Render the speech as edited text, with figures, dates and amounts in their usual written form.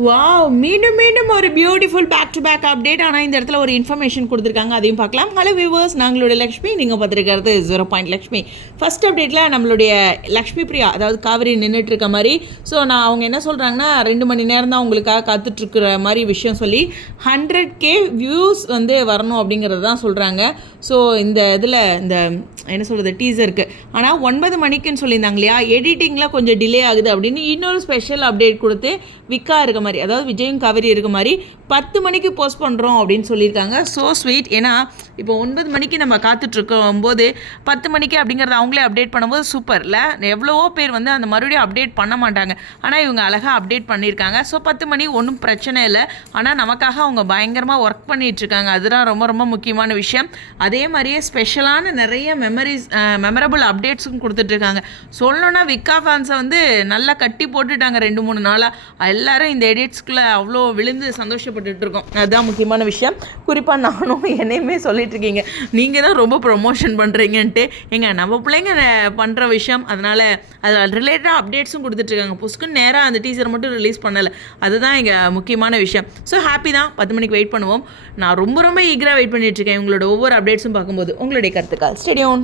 Wow! மீண்டும் மீண்டும் ஒரு beautiful back to back update. ஆனால் இந்த இடத்துல ஒரு இன்ஃபர்மேஷன் கொடுத்துருக்காங்க, அதையும் பார்க்கலாம். ஹலோ வியூவர்ஸ், நாங்களுடைய லக்ஷ்மி, நீங்கள் பார்த்துருக்கிறது 0 லக்ஷ்மி. ஃபர்ஸ்ட் அப்டேட்டில் நம்மளுடைய லக்ஷ்மி பிரியா, அதாவது காவிரி நின்றுட்டு இருக்க மாதிரி. ஸோ அவங்க என்ன சொல்கிறாங்கன்னா 2 மணி நேரம் தான் உங்களுக்காக காத்துட்ருக்குற மாதிரி விஷயம் சொல்லி 100K வியூஸ் வந்து வரணும் அப்படிங்கிறது தான் சொல்கிறாங்க. ஸோ இந்த இதில் இந்த என்ன சொல்கிறது டீசருக்கு ஆனால் 9 மணிக்குன்னு சொல்லியிருந்தாங்க இல்லையா, எடிட்டிங்கில் கொஞ்சம் டிலே ஆகுது அப்படின்னு இன்னொரு ஸ்பெஷல் அப்டேட் கொடுத்து விக்கா இருக்க மாதிரி, அதாவது விஜயும் காவேரி இருக்க மாதிரி 10 மணிக்கு போஸ்ட் பண்ணுறோம் அப்படின்னு சொல்லியிருக்காங்க. So sweet. ஏன்னா இப்போ 9 மணிக்கு நம்ம காத்துட்ருக்கும் போது 10 மணிக்கு அப்படிங்கிறத அவங்களே அப்டேட் பண்ணும்போது சூப்பர் இல்லை. எவ்வளவோ பேர் வந்து அந்த மறுபடியும் அப்டேட் பண்ண மாட்டாங்க, ஆனால் இவங்க அழகாக அப்டேட் பண்ணியிருக்காங்க. ஸோ 10 மணி ஒன்றும் பிரச்சனை இல்லை, ஆனால் நமக்காக அவங்க பயங்கரமாக ஒர்க் பண்ணிகிட்ருக்காங்க. அதுதான் ரொம்ப ரொம்ப முக்கியமான விஷயம். அதே மாதிரியே ஸ்பெஷலான நிறைய மெமரபிள் அப்டேட்ஸும் கொடுத்துட்ருக்காங்க. சொல்லணுன்னா விக்கா ஃபேன்ஸை வந்து நல்லா கட்டி போட்டுட்டாங்க 2-3 நாளாக. எல்லாரும் இந்த எடிட்ஸ்குள்ளே அவ்வளோ விழுந்து சந்தோஷப்பட்டுருக்கோம். அதுதான் முக்கியமான விஷயம். குறிப்பாக நானும் என்னையுமே சொல்லிட்டுருக்கீங்க, நீங்கள் தான் ரொம்ப ப்ரொமோஷன் பண்ணுறீங்கன்ட்டு. நம்ம பிள்ளைங்க பண்ணுற விஷயம், அதனால் அது ரிலேட்டடாக அப்டேட்ஸும் கொடுத்துட்ருக்காங்க. புஸ்க்குன்னு நேராக அந்த டீசர் மட்டும் ரிலீஸ் பண்ணலை, அதுதான் இங்கே முக்கியமான விஷயம். ஸோ ஹாப்பி தான். 10 மணிக்கு வெயிட் பண்ணுவோம். நான் ரொம்ப ரொம்ப ஈகராக வெயிட் பண்ணிகிட்ருக்கேன் உங்களோட ஒவ்வொரு அப்டேட்ஸும் பார்க்கும்போது. உங்களுடைய கருத்துக்கள் ஸ்டேடியோன்.